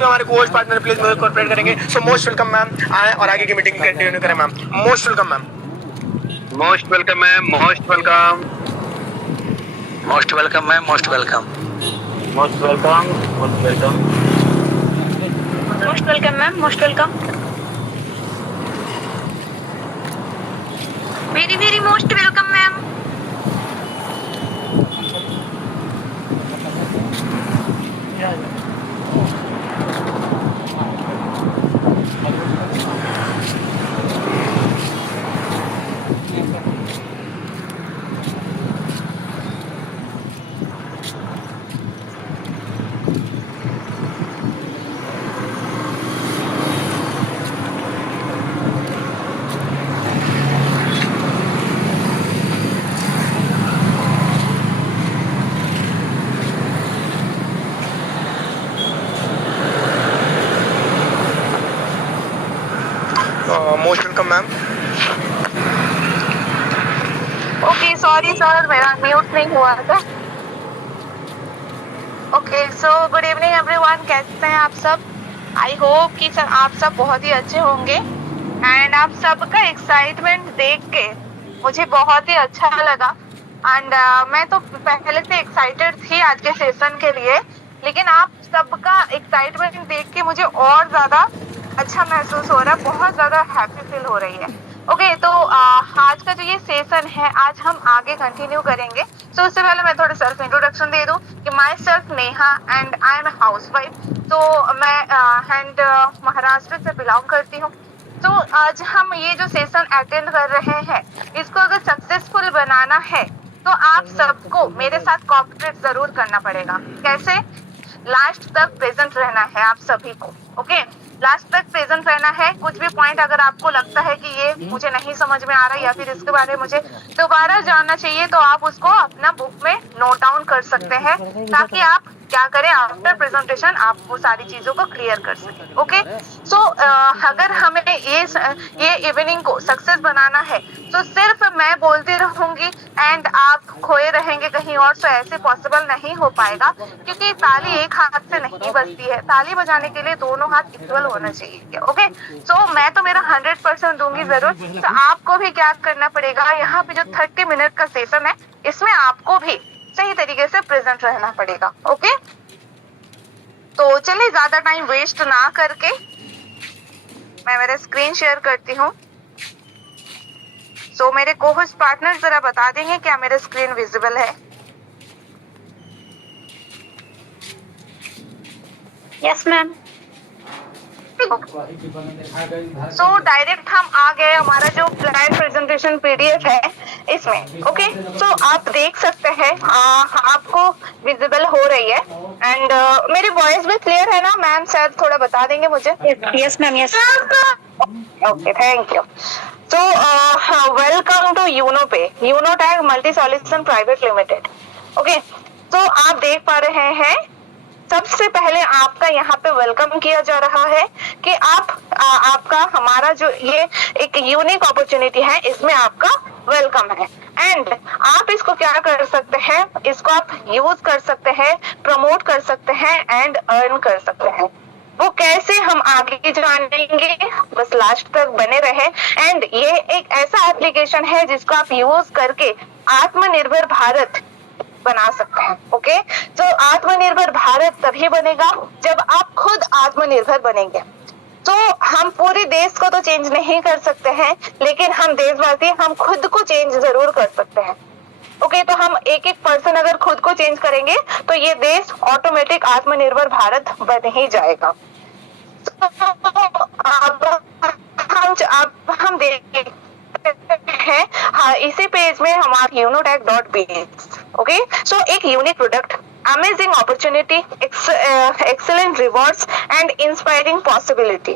भी हमारे coach partner please मुझे कोऑपरेट करेंगे। सो मोस्ट वेलकम मैम, आए और आगे की मीटिंग कंटिन्यू करें ma'am. Most welcome ma'am. Most welcome ma'am, most welcome, most welcome ma'am, most welcome, most welcome, most welcome, most welcome ma'am, most welcome, very very most welcome ma'am. Most welcome ma'am. Okay sorry sir, मेरा mute नहीं हुआ था। Okay so good evening everyone, कैसे हैं आप सब? I hope कि sir आप सब बहुत ही अच्छे होंगे एंड आप सबका एक्साइटमेंट देख के मुझे बहुत ही अच्छा लगा एंड मैं तो पहले से एक्साइटेड थी आज के सेशन के लिए, लेकिन आप सबका एक्साइटमेंट देख के मुझे और ज़्यादा अच्छा महसूस हो रहा है, बहुत ज़्यादा हैप्पी फील हो रही है। ओके तो आज का जो ये सेशन है आज हम आगे कंटिन्यू करेंगे। सो उससे पहले मैं थोड़ा सेल्फ इंट्रोडक्शन दे दूं कि my self Neha and I am house wife. तो मैं महाराष्ट्र से बिलोंग करती हूँ। तो आज हम ये जो सेशन अटेंड कर रहे हैं इसको अगर सक्सेसफुल बनाना है तो आप सबको मेरे साथ कोऑपरेट जरूर करना पड़ेगा। कैसे? लास्ट तक प्रेजेंट रहना है आप सभी को। ओके लास्ट तक प्रेजेंट रहना है। कुछ भी पॉइंट अगर आपको लगता है कि ये मुझे नहीं समझ में आ रहा या फिर इसके बारे में मुझे दोबारा जानना चाहिए तो आप उसको अपना बुक में नोट डाउन कर सकते हैं ताकि आप क्या करें आफ्टर प्रेजेंटेशन आप वो सारी चीजों को क्लियर कर सकें। ओके सो अगर हमें ये इवनिंग को सक्सेस बनाना है तो सिर्फ मैं बोलती रहूंगी एंड आप खोए रहेंगे कहीं और, तो ऐसे पॉसिबल नहीं हो पाएगा क्योंकि ताली एक हाथ से नहीं बजती है। ताली बजाने के लिए दोनों हाथ इक्वल होना चाहिए। ओके सो मैं तो मेरा 100% दूंगी जरूर। तो आपको भी क्या करना पड़ेगा, यहाँ पे जो 30 मिनट का सेशन है इसमें आपको भी सही तरीके से प्रेजेंट रहना पड़ेगा। ओके तो चलिए ज्यादा टाइम वेस्ट ना करके मैं मेरा स्क्रीन शेयर करती हूँ। सो मेरे को-होस्ट पार्टनर जरा बता देंगे क्या मेरा स्क्रीन विजिबल है? Yes ma'am. सो डायरेक्ट हम आ गए हमारा जो स्लाइड प्रेजेंटेशन पीडीएफ है इसमें। ओके सो आप देख सकते हैं आपको विजिबल हो रही है एंड मेरी वॉइस भी क्लियर है ना मैम? शायद थोड़ा बता देंगे मुझे। Yes ma'am, yes. Okay thank you. So welcome to Unotag multi solution private limited. Okay तो आप देख पा रहे हैं सबसे पहले आपका यहाँ पे वेलकम किया जा रहा है कि आपका हमारा जो ये एक यूनिक अपॉर्चुनिटी है इसमें आपका वेलकम है एंड आप इसको क्या कर सकते हैं, इसको आप यूज कर सकते हैं, प्रमोट कर सकते हैं एंड अर्न कर सकते हैं। वो कैसे हम आगे जानेंगे, बस लास्ट तक बने रहे। एंड ये एक ऐसा एप्लीकेशन है जिसको आप यूज करके आत्मनिर्भर भारत बना सकते हैं। ओके तो आत्मनिर्भर भारत तभी बनेगा जब आप खुद आत्मनिर्भर बनेंगे। तो हम पूरे देश को तो चेंज नहीं कर सकते हैं लेकिन हम देशवासी हम खुद को चेंज जरूर कर सकते हैं। ओके तो हम एक एक पर्सन अगर खुद को चेंज करेंगे तो ये देश ऑटोमेटिक आत्मनिर्भर भारत बन ही जाएगा। तो हम देखते हैं हाँ इसी पेज में हमारा unotech.biz। ओके सो एक unique product, amazing opportunity, excellent rewards and inspiring possibility.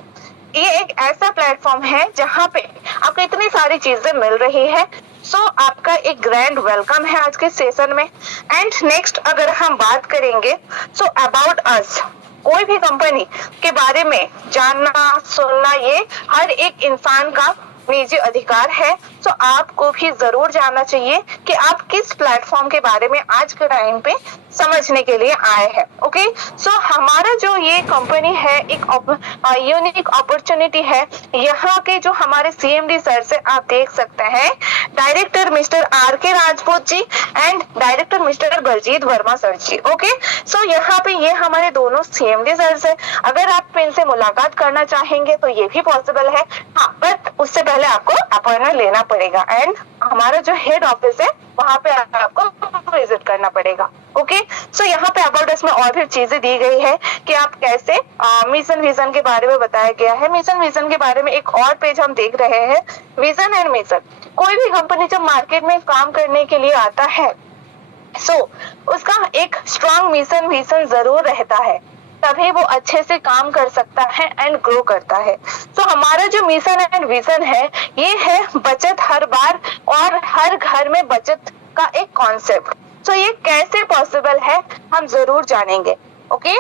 ये एक ऐसा प्लेटफॉर्म है जहाँ पे आपको इतनी सारी चीजें मिल रही है। सो आपका एक ग्रैंड वेलकम है आज के सेशन में। एंड नेक्स्ट अगर हम बात करेंगे सो अबाउट अस, कोई भी कंपनी के बारे में जानना सुनना ये हर एक इंसान का निजी अधिकार है। तो आपको भी जरूर जानना चाहिए कि आप किस प्लेटफॉर्म के बारे में आज के टाइम पे समझने के लिए आए हैं। ओके, सो हमारा जो ये कंपनी है एक यूनिक अपॉर्चुनिटी है। यहाँ के जो हमारे CMD सर से आप देख सकते हैं, director mister RK Rajput ji and director mister Baljeet Verma sir ji. Okay, so यहाँ पे ये हमारे दोनों CMD सर से, अगर आप इनसे मुलाकात करना चाहेंगे तो ये भी पॉसिबल है। हाँ, बट उससे पहले आपको अपॉइंटमेंट लेना पड़ेगा एंड हमारा जो हेड ऑफिस है वहां पे आपको विजिट करना पड़ेगा। ओके, सो यहाँ पे अबाउट अस में और भी चीजें दी गई है कि आप कैसे मिशन विजन के बारे में बताया गया है। मिशन विजन के बारे में एक और पेज हम देख रहे हैं, विजन एंड मिशन। कोई भी कंपनी जब मार्केट में काम करने के लिए आता है सो उसका एक स्ट्रॉन्ग मिशन विजन जरूर रहता है, तभी वो अच्छे से काम कर सकता है एंड ग्रो करता है। तो हमारा जो मिशन एंड विजन है ये है बचत हर बार और हर घर में बचत का एक कॉन्सेप्ट। तो ये कैसे पॉसिबल है हम जरूर जानेंगे। ओके,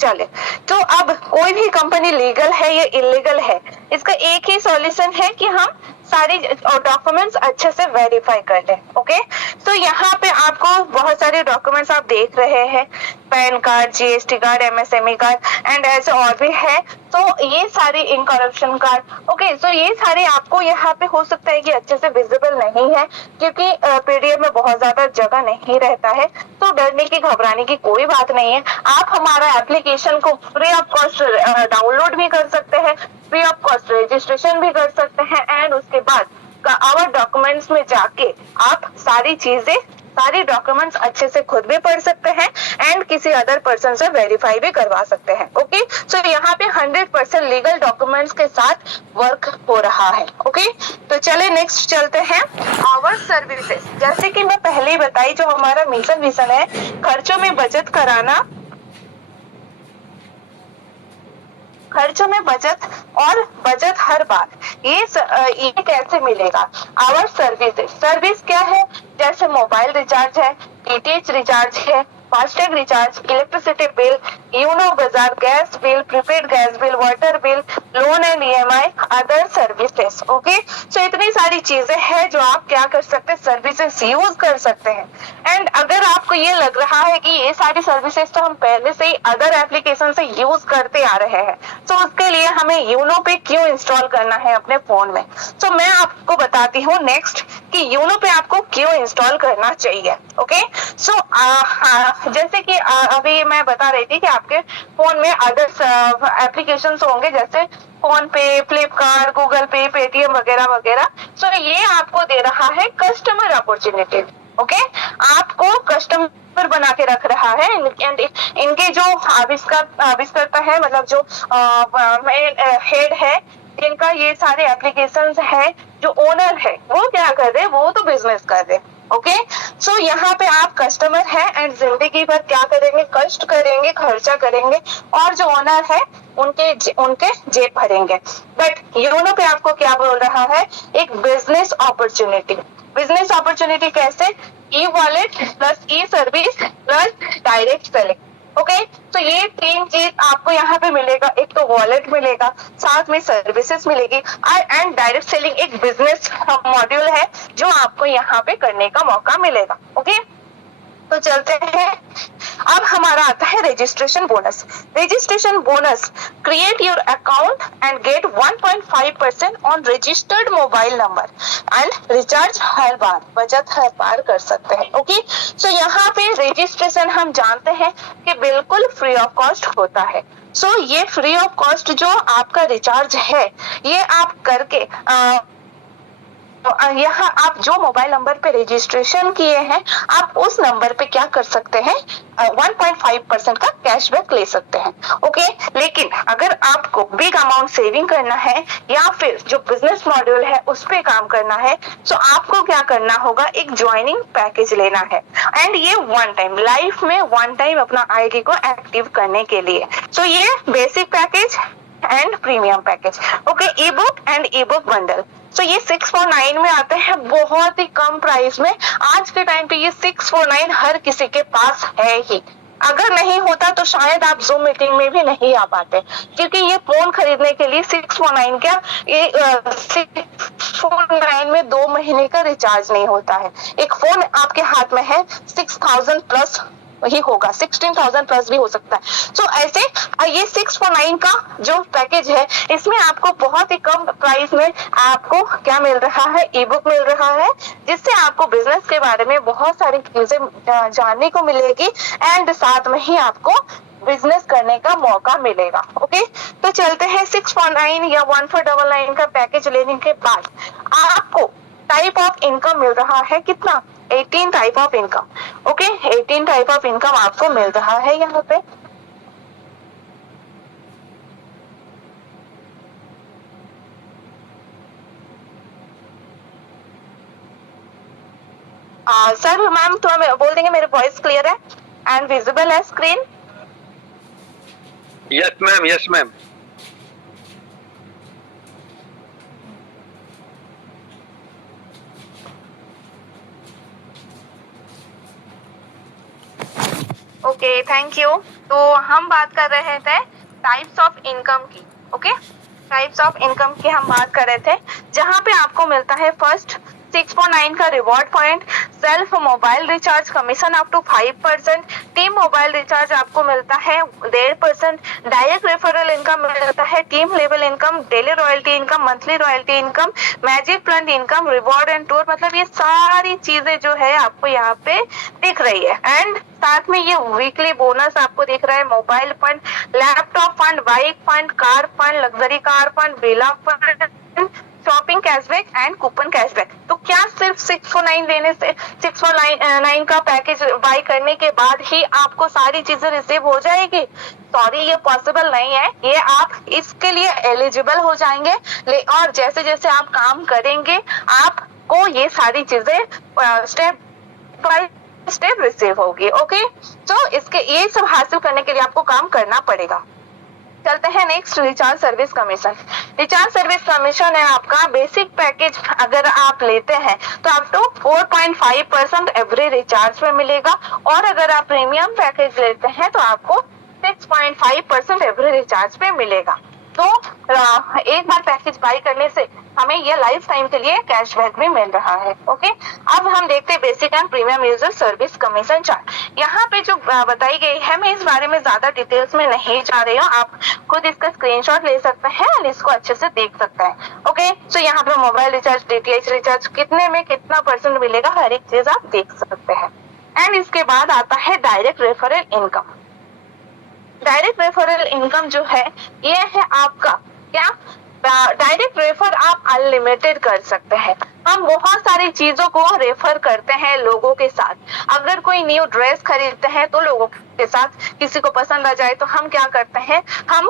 चले, तो अब कोई भी कंपनी लीगल है या इलीगल है, इसका एक ही सॉल्यूशन है कि हम सारी डॉक्यूमेंट्स अच्छे से वेरीफाई कर लें। ओके, तो यहाँ पे आपको बहुत सारे डॉक्यूमेंट्स आप देख रहे हैं, pan card, GST card, MSME card and ऐसे और भी है। तो ये सारे इन करप्शन कार्ड। ओके, तो ये सारे आपको यहाँ पे हो सकता है कि अच्छे से विजिबल नहीं है क्योंकि PDF में बहुत ज्यादा जगह नहीं रहता है। तो डरने की घबराने की कोई बात नहीं है। आप हमारा एप्लीकेशन को फ्री ऑफ कॉस्ट डाउनलोड भी कर सकते हैं, फ्री ऑफ कॉस्ट रजिस्ट्रेशन भी कर सकते हैं एंड उसके बाद आवर डॉक्यूमेंट्स में जाके आप सारी डॉक्यूमेंट्स अच्छे से खुद भी पढ़ सकते हैं एंड किसी अदर पर्सन से वेरीफाई भी करवा सकते हैं। ओके, सो यहाँ पे 100% लीगल डॉक्यूमेंट्स के साथ वर्क हो रहा है। ओके, तो चले नेक्स्ट चलते हैं। आवर सर्विसेज, जैसे कि मैं पहले ही बताई, जो हमारा मिशन विजन है खर्चों में बचत कराना, खर्चों में बचत और बचत हर बार, ये कैसे मिलेगा। आवर सर्विस क्या है, जैसे मोबाइल रिचार्ज है, DTH रिचार्ज है, FASTag recharge, electricity bill, Uno Bazaar, gas bill, prepaid gas bill, water bill, loan and EMI, other services. Okay, so इतनी सारी चीजें हैं जो आप क्या कर सकते हैं, सर्विसेज यूज कर सकते हैं। एंड अगर आपको ये लग रहा है कि ये सारी सर्विसेज तो हम पहले से ही अदर एप्लीकेशन से यूज करते आ रहे हैं, तो उसके लिए हमें यूनो पे क्यों इंस्टॉल करना है अपने फोन में। तो मैं आपको बताती हूँ नेक्स्ट कि यूनो पे आपको क्यों इंस्टॉल करना चाहिए। ओके, सो जैसे कि अभी मैं बता रही थी कि आपके फोन में अदर एप्लीकेशंस होंगे जैसे फोन पे, फ्लिपकार्ट, गूगल पे, पेटीएम वगैरह वगैरह। सो ये आपको दे रहा है कस्टमर अपॉर्चुनिटी। ओके, आपको कस्टमर बना के रख रहा है एंड इनके जो आविष्कर्ता है, मतलब जो हेड है, जिनका ये सारे एप्लीकेशंस है, जो ओनर है वो क्या कर रहे हैं, वो तो बिजनेस कर रहे हैं। ओके, सो यहाँ पे आप कस्टमर है एंड जिंदगी भर क्या करेंगे, कष्ट करेंगे, खर्चा करेंगे और जो ओनर है उनके जेब भरेंगे। बट यूनो पे आपको क्या बोल रहा है, एक बिजनेस अपॉर्चुनिटी। बिजनेस अपॉर्चुनिटी कैसे, e-wallet plus e-service plus direct selling. Okay, तो ये तीन चीज आपको यहाँ पे मिलेगा। एक तो वॉलेट मिलेगा, साथ में सर्विसेज मिलेगी एंड डायरेक्ट सेलिंग एक बिजनेस मॉड्यूल है जो आपको यहाँ पे करने का मौका मिलेगा। ओके, तो चलते हैं। अब हमारा आता है registration bonus. Registration bonus, create your account and get 1.5% on registered mobile number and recharge हर बार, बचत हर बार कर सकते हैं। ओके, सो यहाँ पे रजिस्ट्रेशन हम जानते हैं कि बिल्कुल फ्री ऑफ कॉस्ट होता है। सो ये फ्री ऑफ कॉस्ट जो आपका रिचार्ज है, ये आप करके यहाँ आप जो मोबाइल नंबर पे रजिस्ट्रेशन किए हैं, आप उस नंबर पे क्या कर सकते हैं, 1.5% का कैशबैक ले सकते हैं। ओके, लेकिन अगर आपको बिग अमाउंट सेविंग करना है या फिर जो बिजनेस मॉड्यूल है उस पे काम करना है, तो आपको क्या करना होगा, एक ज्वाइनिंग पैकेज लेना है एंड ये वन टाइम, लाइफ में वन टाइम अपना आईडी को एक्टिव करने के लिए। तो ये basic package and premium package. Okay, E book and E book bundle, तो ये 649 में आते हैं, बहुत ही कम प्राइस में। आज के टाइम पे ये 649 हर किसी के पास है ही। अगर नहीं होता तो शायद आप जूम मीटिंग में भी नहीं आ पाते, क्योंकि ये फोन खरीदने के लिए 649 का 649 में 2 महीने का रिचार्ज नहीं होता है। एक फोन आपके हाथ में है 6000 प्लस ही होगा, 16,000 प्लस भी हो सकता है। सो ऐसे ये 649 का जो पैकेज है, इसमें आपको बहुत ही कम प्राइस में आपको क्या मिल रहा है, ई बुक मिल रहा है, जिससे आपको बिजनेस के बारे में बहुत सारी चीजें जानने को मिलेगी एंड साथ में ही आपको बिजनेस करने का मौका मिलेगा। ओके, तो चलते हैं 649 या 1499 का पैकेज लेने के बाद आपको टाइप ऑफ इनकम मिल रहा है कितना, 18 type of income. Okay, 18 type of income आपको मिल रहा है यहाँ पे। सर मैम तो बोल देंगे मेरे वॉइस क्लियर है एंड विजिबल है screen? Yes ma'am, yes ma'am. Okay, thank you. तो हम बात कर रहे थे टाइप्स ऑफ इनकम की। ओके, टाइप्स ऑफ इनकम की हम बात कर रहे थे, जहां पे आपको मिलता है फर्स्ट 649 का reward point, self mobile recharge commission up to 5%, team mobile recharge आपको मिलता है 1.5%, डायरेक्ट रेफरल इनकम मिलता है, team level income, daily royalty income, monthly royalty income, magic plant income, reward and tour. मतलब ये सारी चीजें जो है आपको यहाँ पे दिख रही है एंड साथ में ये वीकली बोनस आपको दिख रहा है, mobile fund, laptop fund, bike fund, car fund, luxury car fund, villa fund, shopping cashback and coupon cashback. तो क्या सिर्फ 649 देने से 649 का पैकेज बाय करने के बाद ही आपको सारी चीजें रिसीव हो जाएगी? सॉरी, ये पॉसिबल नहीं है। ये आप इसके लिए एलिजिबल हो जाएंगे और जैसे जैसे आप काम करेंगे आपको ये सारी चीजें स्टेप बाय स्टेप रिसीव होगी। ओके, तो इसके ये सब हासिल करने के लिए आपको काम करना पड़ेगा। चलते हैं next, recharge service commission. Recharge service commission है आपका बेसिक पैकेज, अगर आप लेते हैं तो आप तो 4.5% एवरी रिचार्ज पे मिलेगा, और अगर आप प्रीमियम पैकेज लेते हैं तो आपको 6.5% एवरी रिचार्ज पे मिलेगा। तो एक बार पैकेज बाय करने से हमें ये लाइफ टाइम के लिए कैशबैक भी मिल रहा है। ओके, अब हम देखते हैं basic and premium user service commission chart. यहाँ पे जो बताई गई है, मैं इस बारे में ज्यादा डिटेल्स में नहीं जा रही हूँ, आप खुद इसका स्क्रीनशॉट ले सकते हैं और इसको अच्छे से देख सकते हैं। ओके, तो यहाँ पे मोबाइल रिचार्ज, डीटीएच रिचार्ज कितने में कितना परसेंट मिलेगा, हर एक चीज आप देख सकते हैं। एंड इसके बाद आता है direct referral income. Direct referral income जो है ये है आपका क्या, डायरेक्ट रेफर आप अनलिमिटेड कर सकते हैं। हम बहुत सारी चीजों को रेफर करते हैं लोगों के साथ। अगर कोई न्यू ड्रेस खरीदते हैं तो लोगों के साथ, किसी को पसंद आ जाए तो हम क्या करते हैं, हम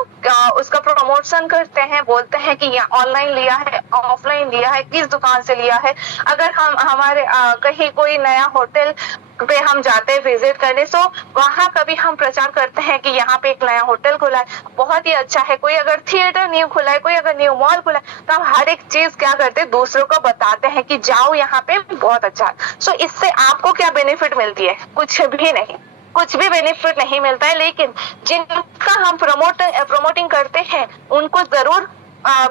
उसका प्रमोशन करते हैं, बोलते हैं कि ये ऑनलाइन लिया है, ऑफलाइन लिया है, किस दुकान से लिया है। अगर हम हमारे कहीं कोई नया होटल पे हम जाते हैं विजिट करने, सो वहां कभी हम प्रचार करते हैं कि यहाँ पे एक नया होटल खुला है, बहुत ही अच्छा है। कोई अगर थिएटर न्यू खुला है, कोई अगर न्यू मॉल खुला है, तो हम हर एक चीज क्या करते हैं, दूसरों को बताते हैं कि जाओ यहाँ पे बहुत अच्छा है। सो इससे आपको क्या बेनिफिट मिलती है? कुछ भी नहीं, कुछ भी बेनिफिट नहीं मिलता है, लेकिन जिनका हम प्रमोटिंग करते हैं उनको जरूर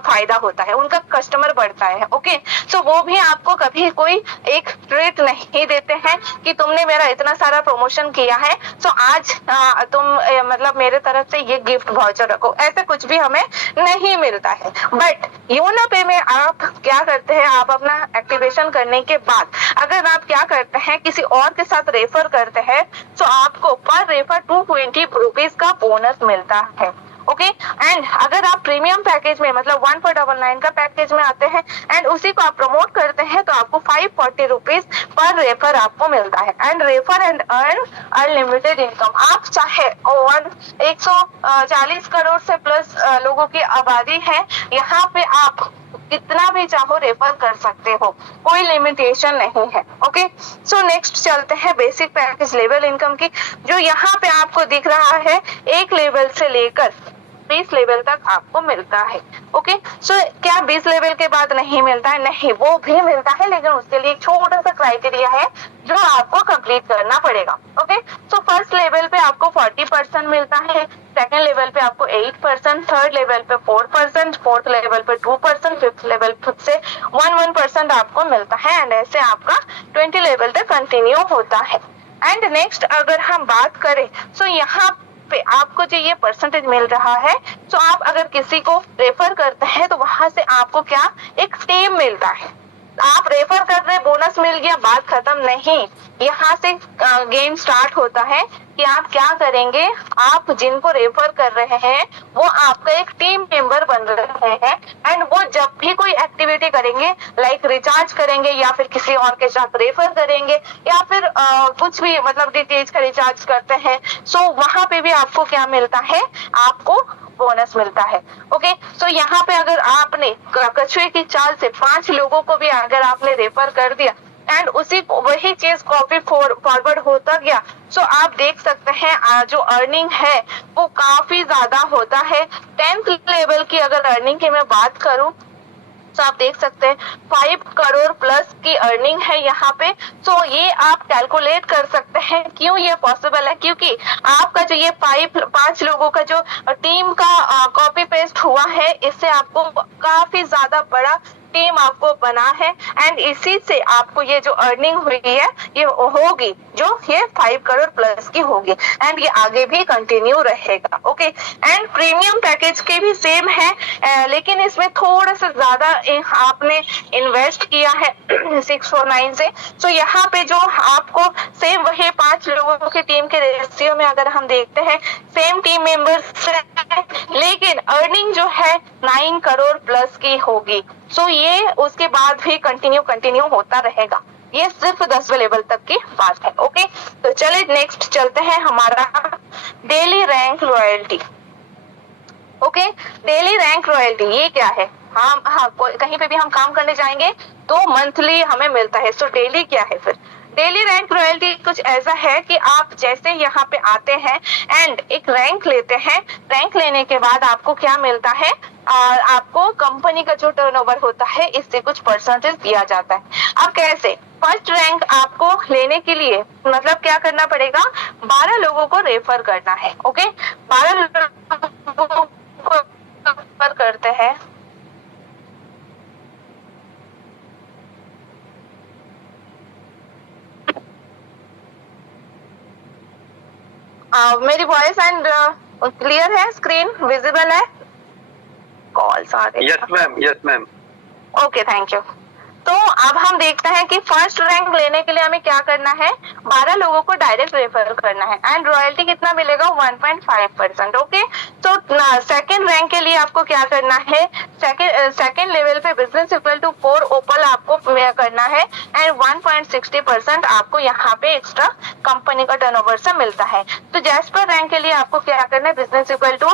फायदा होता है, उनका कस्टमर बढ़ता है। ओके, सो वो भी आपको कभी कोई एक ट्रीट नहीं देते हैं कि तुमने मेरा इतना सारा प्रमोशन किया है तो आज तुम मतलब मेरे तरफ से ये गिफ्ट वाउचर रखो, ऐसे कुछ भी हमें नहीं मिलता है। बट योनो पे में आप क्या करते हैं, आप अपना एक्टिवेशन करने के बाद अगर आप क्या करते हैं, किसी और के साथ रेफर करते हैं तो आपको पर रेफर 220 रुपीज का बोनस मिलता है। ओके, एंड अगर आप प्रीमियम पैकेज में मतलब 1499 का पैकेज में आते हैं एंड उसी को आप प्रमोट करते हैं तो आपको 540 रुपीज पर रेफर आपको मिलता है। And refer and earn unlimited income. आप चाहे 140 करोड़ से प्लस लोगों की आबादी है, यहाँ पे आप कितना भी चाहो रेफर कर सकते हो, कोई लिमिटेशन नहीं है। ओके, सो नेक्स्ट चलते हैं बेसिक पैकेज लेवल इनकम की, जो यहाँ पे आपको दिख रहा है 1 लेवल से लेकर 20 लेवल तक आपको मिलता है। ओके, सो क्या 20 लेवल के बाद नहीं मिलता है? नहीं, वो भी मिलता है, लेकिन उसके लिए एक छोटा सा क्राइटेरिया है जो आपको कंप्लीट कंप्लीट करना पड़ेगा। ओके, सो फर्स्ट लेवल पे आपको 40% मिलता है, सेकेंड लेवल पे आपको 8%, थर्ड लेवल पे 4%, फोर्थ लेवल पे 2%, फिफ्थ लेवल से 1% आपको मिलता है एंड ऐसे आपका 20 लेवल तक कंटिन्यू होता है। एंड नेक्स्ट अगर हम बात करें तो यहाँ पे आपको जो ये परसेंटेज मिल रहा है, तो आप अगर किसी को रेफर करते हैं तो वहां से आपको क्या एक टीम मिलता है। आप रेफर कर रहे, बोनस मिल गया, बात खत्म नहीं। यहाँ से गेम स्टार्ट होता है कि आप क्या करेंगे, आप जिनको रेफर कर रहे हैं वो आपका एक टीम मेंबर बन रहे हैं एंड वो जब भी कोई एक्टिविटी करेंगे, लाइक रिचार्ज करेंगे या फिर किसी और के साथ रेफर करेंगे या फिर कुछ भी मतलब डीटीएच का रिचार्ज करते हैं, सो वहां पे भी आपको क्या मिलता है, आपको बोनस मिलता है। ओके, सो यहाँ पे अगर आपने कछुए की चाल से 5 लोगों को भी अगर आपने रेफर कर दिया एंड उसी वही चीज कॉपी फॉरवर्ड होता गया, सो आप देख सकते हैं जो अर्निंग है वो काफी ज्यादा होता है। 10th लेवल की अगर अर्निंग की मैं बात करूं तो आप देख सकते हैं 5 करोड़ प्लस की अर्निंग है यहाँ पे। तो ये आप कैलकुलेट कर सकते हैं क्यों ये पॉसिबल है, क्योंकि आपका जो ये 5 लोगों का जो टीम का कॉपी पेस्ट हुआ है, इससे आपको काफी ज्यादा बड़ा टीम आपको बना है एंड इसी से आपको ये जो अर्निंग हुई है ये होगी, जो ये 5 करोड़ प्लस की होगी एंड ये आगे भी कंटिन्यू रहेगा। ओके, एंड प्रीमियम पैकेज के भी सेम है, लेकिन इसमें थोड़ा सा ज्यादा आपने इन्वेस्ट किया है 649 से। तो यहाँ पे जो आपको सेम वही 5 लोगों की टीम के रेशियो में अगर हम देखते हैं, सेम टीम मेंबर्स है, लेकिन अर्निंग जो है 9 करोड़ प्लस की होगी। सो ये उसके बाद भी कंटिन्यू होता रहेगा। ये सिर्फ 10वें लेवल तक की बात है। ओके, तो चलिए नेक्स्ट चलते हैं हमारा daily rank royalty. Okay, daily rank royalty ये क्या है, हाँ कहीं पे भी हम काम करने जाएंगे तो मंथली हमें मिलता है। सो डेली क्या है फिर, डेली रैंक रॉयल्टी कुछ ऐसा है कि आप जैसे यहाँ पे आते हैं एंड एक रैंक लेते हैं, रैंक लेने के बाद आपको क्या मिलता है, आपको कंपनी का जो टर्नओवर होता है इससे कुछ परसेंटेज दिया जाता है। अब कैसे, फर्स्ट रैंक आपको लेने के लिए मतलब क्या करना पड़ेगा, 12 लोगों को रेफर करना है। ओके, 12 लोगों को रेफर करते हैं, मेरी वॉइस एंड क्लियर है, स्क्रीन विजिबल है, कॉल्स आ रही है? Yes ma'am. Okay, thank you. तो अब हम देखते हैं कि फर्स्ट रैंक लेने के लिए हमें क्या करना है, 12 लोगों को डायरेक्ट रेफर करना है एंड रॉयल्टी कितना मिलेगा, 1.5%। ओके, तो सेकंड रैंक के लिए आपको क्या करना है, सेकंड लेवल पे बिजनेस इक्वल टू 4 ओपल आपको करना है एंड 1.60% आपको यहाँ पे एक्स्ट्रा कंपनी का टर्नओवर से मिलता है। तो जैस्पर रैंक के लिए आपको क्या करना है, बिजनेस इक्वल टू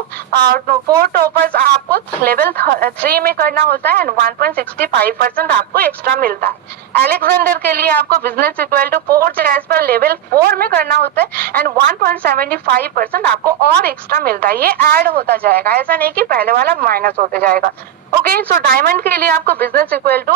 4 टॉपर्स आपको लेवल 3 में करना होता है एंड 1.65% आपको एक्स्ट्रा मिलता है। अलेक्जेंडर के लिए आपको business equal to 4 jasper level 4 में करना होता है एंड 1.75% आपको और एक्स्ट्रा मिलता है। ये ऐड होता जाएगा, ऐसा नहीं कि पहले वाला माइनस होते जाएगा। ओके, सो डायमंड के लिए आपको business equal to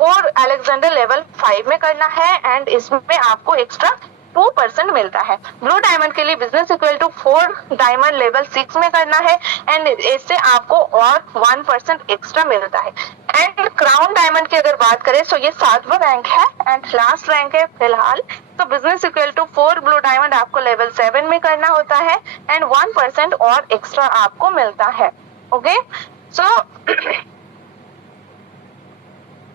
4 Alexander level 5 में करना है एंड इसमें आपको एक्स्ट्रा 2% मिलता है। ब्लू डायमंड के लिए business equal to 4 diamond level 6 में करना है एंड इससे आपको और 1% एक्स्ट्रा मिलता है। एंड क्राउन डायमंड की अगर बात करें तो ये 7वां रैंक है एंड लास्ट रैंक है फिलहाल। तो business equal to 4 blue diamond आपको लेवल 7 में करना होता है एंड 1% और एक्स्ट्रा आपको मिलता है। ओके,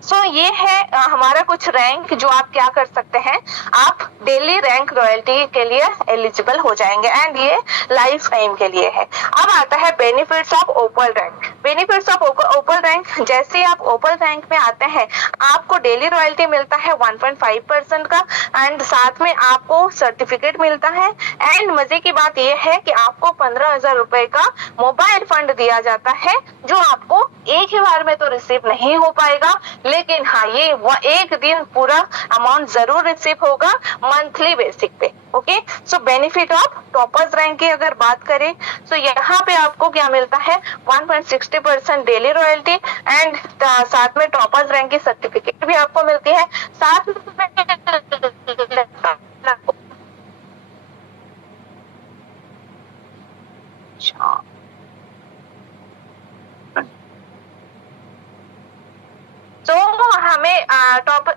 सो ये है हमारा कुछ रैंक जो आप क्या कर सकते हैं, आप डेली रैंक रॉयल्टी के लिए एलिजिबल हो जाएंगे एंड ये लाइफ टाइम के लिए है। अब आता है benefits of opal rank. Benefits of opal rank, जैसे ही आप ओपल रैंक में आते हैं आपको डेली रॉयल्टी मिलता है 1.5% का एंड साथ में आपको सर्टिफिकेट मिलता है एंड मजे की बात यह है कि आपको 15,000 रुपए का मोबाइल फंड दिया जाता है, जो आपको एक ही बार में तो रिसीव नहीं हो पाएगा, लेकिन हाँ ये एक दिन पूरा अमाउंट जरूर रिसीव होगा मंथली बेसिक पे। Okay, so benefit of toppers rank की अगर बात करें तो यहाँ पे आपको क्या मिलता है, 1.60% डेली रॉयल्टी एंड साथ में टॉपर्स रैंक की सर्टिफिकेट भी आपको मिलती है, साथ में टॉप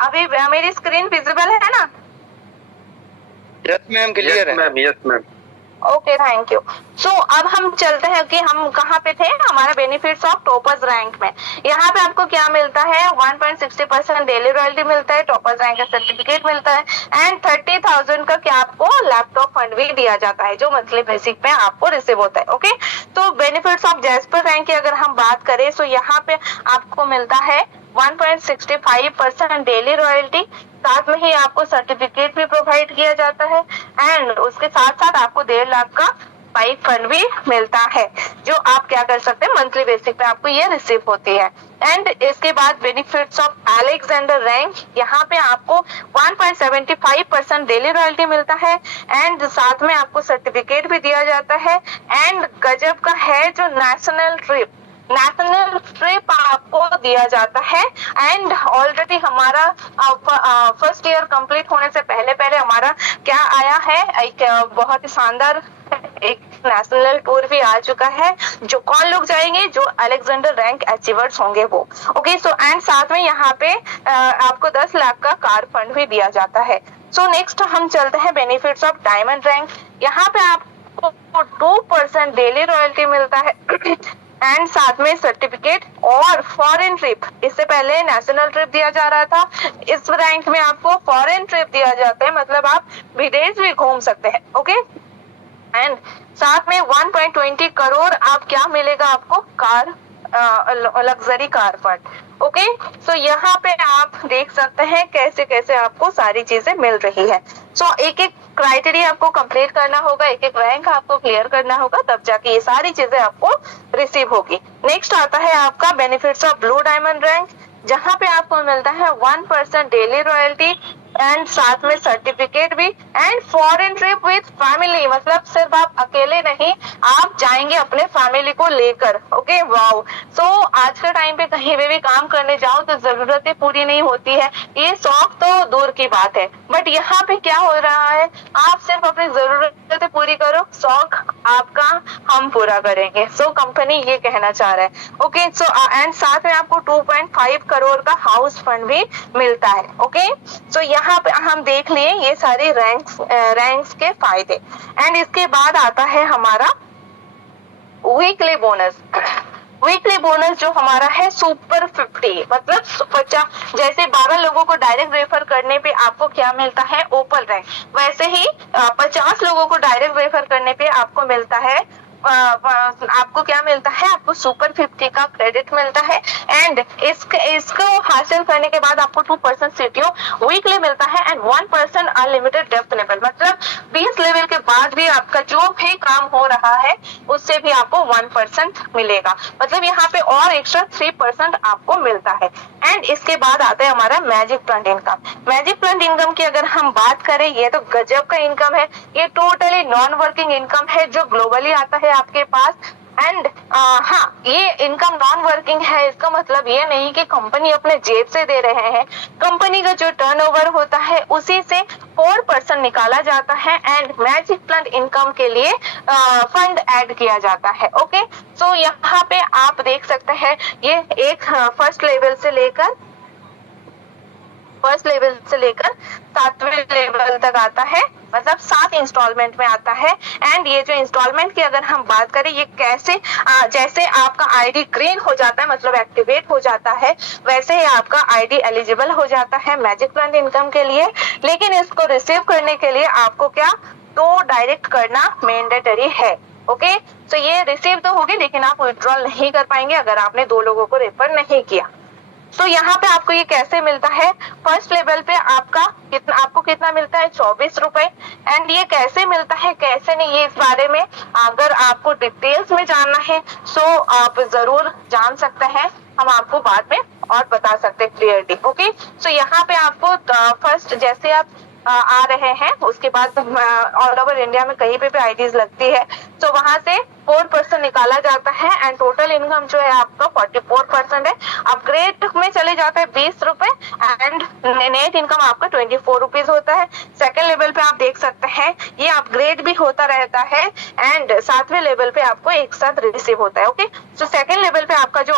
अभी मेरी स्क्रीन विजिबल है ना? यस मैम, क्लियर है। Ma'am, yes ma'am. Okay, thank you. So अब हम चलते हैं कि हम कहाँ पे थे, हमारा बेनिफिट्स ऑफ टॉपर्स रैंक में। यहाँ पे आपको क्या मिलता है, 1.60% डेली रॉयल्टी मिलता है, टॉपर्स रैंक का सर्टिफिकेट मिलता है एंड 30,000 का क्या आपको लैपटॉप फंड भी दिया जाता है जो मंथली बेसिक पे आपको रिसीव होता है। ओके, तो बेनिफिट्स ऑफ जैस्पर रैंक की अगर हम बात करें तो यहाँ पे आपको मिलता है 1.65% डेली रॉयल्टी, साथ में ही आपको सर्टिफिकेट भी प्रोवाइड किया जाता है एंड उसके साथ साथ आपको 1.5 लाख का बाइक फंड भी मिलता है जो आप क्या कर सकते हैं, मंथली बेसिक पे आपको ये रिसीव होती है। एंड इसके बाद बेनिफिट्स ऑफ अलेक्जेंडर रैंक, यहाँ पे आपको 1.75% डेली रॉयल्टी मिलता है एंड साथ में आपको सर्टिफिकेट भी दिया जाता है एंड गजब का है जो नेशनल ट्रिप आपको दिया जाता है एंड ऑलरेडी हमारा फर्स्ट ईयर कंप्लीट होने से पहले हमारा क्या आया है, एक बहुत ही शानदार एक नेशनल टूर भी आ चुका है जो कौन लोग जाएंगे, जो अलेक्जेंडर रैंक अचीवर्स होंगे वो। ओके, सो एंड साथ में यहाँ पे आपको 10 लाख का कार फंड भी दिया जाता है। सो नेक्स्ट हम चलते हैं बेनिफिट्स ऑफ डायमंड रैंक। यहाँ पे आपको 2% डेली रॉयल्टी मिलता है एंड साथ में सर्टिफिकेट और फॉरेन ट्रिप, इससे पहले नेशनल ट्रिप दिया जा रहा था, इस रैंक में आपको फॉरेन ट्रिप दिया जाता है, मतलब आप विदेश भी घूम सकते हैं। ओके, एंड साथ में 1.20 करोड़ आप क्या मिलेगा आपको, car luxury car fund. Okay, so यहाँ पे आप देख सकते हैं कैसे कैसे आपको सारी चीजें मिल रही है। सो एक एक क्राइटेरिया आपको कंप्लीट करना होगा, एक एक रैंक आपको क्लियर करना होगा, तब जाके ये सारी चीजें आपको रिसीव होगी। नेक्स्ट आता है आपका benefits of blue diamond rank, जहाँ पे आपको मिलता है 1% डेली रॉयल्टी एंड साथ में सर्टिफिकेट भी and foreign trip with family, मतलब सिर्फ आप अकेले नहीं, आप जाएंगे अपने फैमिली को लेकर। Okay, wow. सो आज के टाइम पे कहीं पे भी काम करने जाओ तो जरूरतें पूरी नहीं होती है, ये शौक तो दूर की बात है, बट यहाँ पे क्या हो रहा है, आप सिर्फ अपनी जरूरतें पूरी करो, शौक आपका हम पूरा करेंगे। सो कंपनी ये कहना चाह रहा है। ओके, सो एंड साथ में आपको 2.5 करोड़ का हाउस फंड भी मिलता है। ओके, सो यहाँ पे हम देख लिए ये सारे रैंक्स के फायदे एंड इसके बाद आता है हमारा वीकली बोनस। वीकली बोनस जो हमारा है सुपर 50, मतलब 50, जैसे 12 लोगों को डायरेक्ट रेफर करने पे आपको क्या मिलता है, ओपल रैंक, वैसे ही 50 लोगों को डायरेक्ट रेफर करने पे आपको मिलता है आपको क्या मिलता है, आपको सुपर 50 का क्रेडिट मिलता है एंड इसको हासिल करने के बाद आपको 2% सीटीओ वीकली मिलता है एंड 1% अनलिमिटेड डेप्थ लेवल, मतलब 20 लेवल के बाद भी आपका जो भी काम हो रहा है उससे भी आपको 1% मिलेगा, मतलब यहाँ पे और एक्स्ट्रा 3% आपको मिलता है। एंड इसके बाद आता है हमारा magic plant income. Magic plant income की अगर हम बात करें, ये तो गजब का इनकम है, ये टोटली नॉन वर्किंग इनकम है जो ग्लोबली आता है आपके पास एंड हाँ, ये इनकम नॉन वर्किंग है, इसका मतलब ये नहीं कि कंपनी अपने जेब से दे रहे हैं, कंपनी का जो टर्नओवर होता है उसी से 4% निकाला जाता है एंड मैजिक प्लांट इनकम के लिए फंड ऐड किया जाता है। ओके, सो यहाँ पे आप देख सकते हैं ये एक फर्स्ट लेवल से लेकर 7वें लेवल तक आता है, मतलब 7 इंस्टॉलमेंट में आता है एंड ये जो इंस्टॉलमेंट की अगर हम बात करें, ये कैसे जैसे आपका आईडी ग्रीन हो जाता है, मतलब एक्टिवेट हो जाता है, वैसे ही आपका आईडी एलिजिबल हो जाता है मैजिक प्लांट इनकम के लिए। लेकिन इसको रिसीव करने के लिए आपको क्या, तो डायरेक्ट करना मैंडेटरी है। ओके, तो ये रिसीव तो होगी लेकिन आप विड्रॉल नहीं कर पाएंगे अगर आपने 2 लोगों को रेफर नहीं किया। तो यहाँ पे आपको ये कैसे मिलता है, फर्स्ट लेवल पे आपको कितना मिलता है, 24 रुपए एंड ये कैसे मिलता है कैसे नहीं, ये इस बारे में अगर आपको डिटेल्स में जानना है तो आप जरूर जान सकते हैं हम आपको बाद में और बता सकते हैं क्लियरली। ओके, सो यहाँ पे आपको फर्स्ट जैसे आप आ रहे हैं उसके बाद ऑल ओवर इंडिया में कहीं पे भी आईडीज लगती है तो वहां से 4% निकाला जाता है एंड टोटल इनकम जो है आपका 44% है। अपग्रेड में चले जाता है 20 रुपए एंड नेट इनकम आपका 24 रुपीज होता है। सेकेंड लेवल पे आप देख सकते हैं ये अपग्रेड भी होता रहता है एंड 7वें लेवल पे आपको एक साथ रिसीव होता है। ओके, तो सेकेंड लेवल पे आपका जो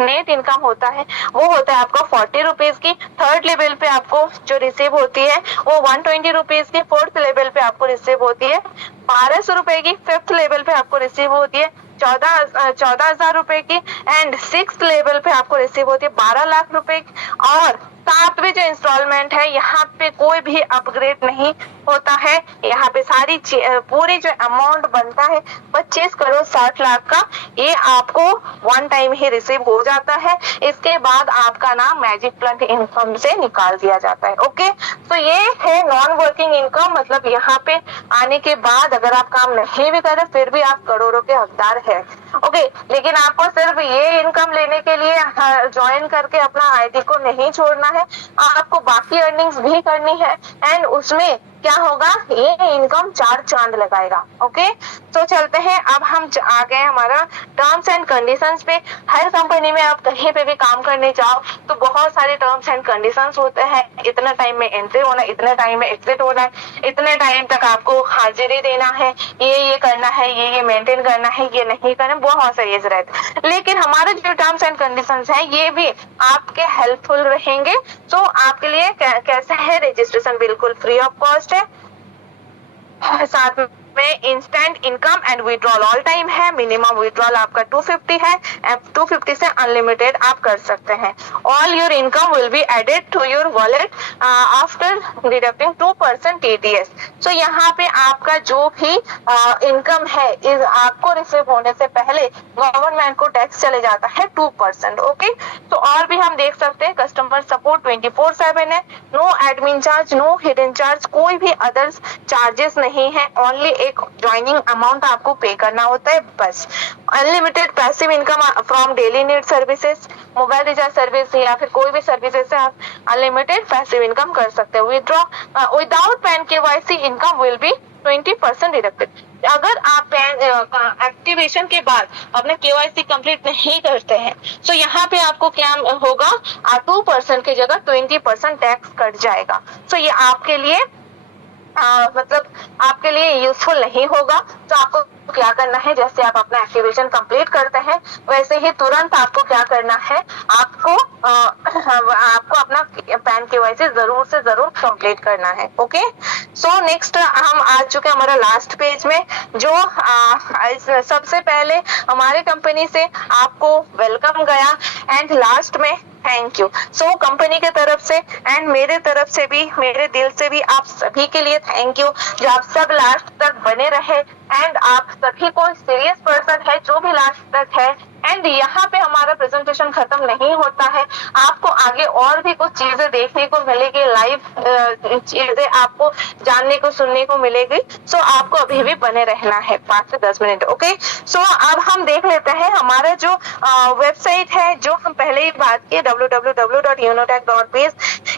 नेट इनकम होता है वो होता है आपका 40 रुपीज की। थर्ड लेवल पे आपको जो रिसीव होती है वो 120 रुपीज की। फोर्थ लेवल पे आपको रिसीव होती है 1200 रुपए की। फिफ्थ लेवल पे आपको रिसीव होती है 14,000 रुपए की एंड सिक्स लेवल पे आपको रिसीव होती है 12 लाख रुपए की। और सातवें जो इंस्टॉलमेंट है यहाँ पे कोई भी अपग्रेड नहीं होता है। यहाँ पे सारी पूरी जो अमाउंट बनता है 25 करोड़ 60 लाख का ये आपको वन टाइम ही रिसीव हो जाता है। इसके बाद आपका नाम मैजिक प्लग इनकम से निकाल दिया जाता है। ओके, तो ये है नॉन वर्किंग इनकम, मतलब यहाँ पे आने के बाद अगर आप काम नहीं भी करें फिर भी आप करोड़ों के हकदार है। ओके, लेकिन आपको सिर्फ ये इनकम लेने के लिए ज्वाइन करके अपना आईडी को नहीं छोड़ना है, आपको बाकी अर्निंग्स भी करनी है एंड उसमें क्या होगा ये इनकम 4 चांद लगाएगा। ओके, तो चलते हैं अब हम आ गए हमारा टर्म्स एंड कंडीशंस पे। हर कंपनी में आप कहीं पे भी काम करने जाओ तो बहुत सारे टर्म्स एंड कंडीशंस होते हैं। इतना टाइम में एंट्री होना, इतने टाइम में एग्जिट होना है, इतने टाइम तक आपको हाजिरी देना है, ये करना है, ये मेंटेन करना है, ये नहीं करना, बहुत सारे रहते। लेकिन हमारे जो टर्म्स एंड कंडीशंस है ये भी आपके हेल्पफुल रहेंगे। तो आपके लिए कैसे है, रजिस्ट्रेशन बिल्कुल फ्री ऑफ कॉस्ट है, साथ में instant income and withdrawal all time है। मिनिमम विड्रॉल आपका 250 है, 250 से अनलिमिटेड आप कर सकते हैं। All your income will be added to your wallet after deducting 2% TDS। So यहाँ पे आपका जो भी इनकम है इस आपको रिसीव होने से पहले गवर्नमेंट को टैक्स चले जाता है 2%। ओके, तो और भी हम देख सकते हैं कस्टमर सपोर्ट 24/7 है, no admin charge, no hidden charge, कोई भी अदर्स चार्जेस नहीं है, ओनली एक ज्वाइनिंग अमाउंट आपको पे करना होता है बस। Unlimited passive income from daily need services, mobile recharge service या फिर कोई भी सर्विसेज से आप अनलिमिटेड पैसिव इनकम कर सकते हैं। Withdraw without pan KYC income will B 20% deducted. अगर आप पैन एक्टिवेशन के बाद अपने KYC कंप्लीट नहीं करते हैं तो यहाँ पे आपको क्या होगा, 2% की जगह 20% टैक्स कट जाएगा। तो ये आपके लिए मतलब आपके लिए यूजफुल नहीं होगा। तो आपको क्या करना है, जैसे आप अपना एक्टिवेशन कंप्लीट करते हैं वैसे ही तुरंत आपको क्या करना है, आपको अपना पैन KYC जरूर से जरूर कंप्लीट करना है। ओके, सो नेक्स्ट हम आ चुके हैं हमारा लास्ट पेज में, जो सबसे पहले हमारे कंपनी से आपको वेलकम गया एंड लास्ट में थैंक यू। सो कंपनी के तरफ से एंड मेरे तरफ से भी, मेरे दिल से भी आप सभी के लिए थैंक यू जो आप सब लास्ट तक बने रहे एंड आप सभी को सीरियस पर्सन है जो भी लास्ट तक है। एंड यहाँ पे हमारा प्रेजेंटेशन खत्म नहीं होता है, आपको आगे और भी कुछ चीजें देखने को मिलेगी, लाइव चीजें आपको जानने को सुनने को मिलेगी। सो आपको अभी भी बने रहना है 5 से 10 मिनट। ओके, सो अब हम देख लेते हैं हमारा जो वेबसाइट है जो हम पहले ही बात की www.unotech.biz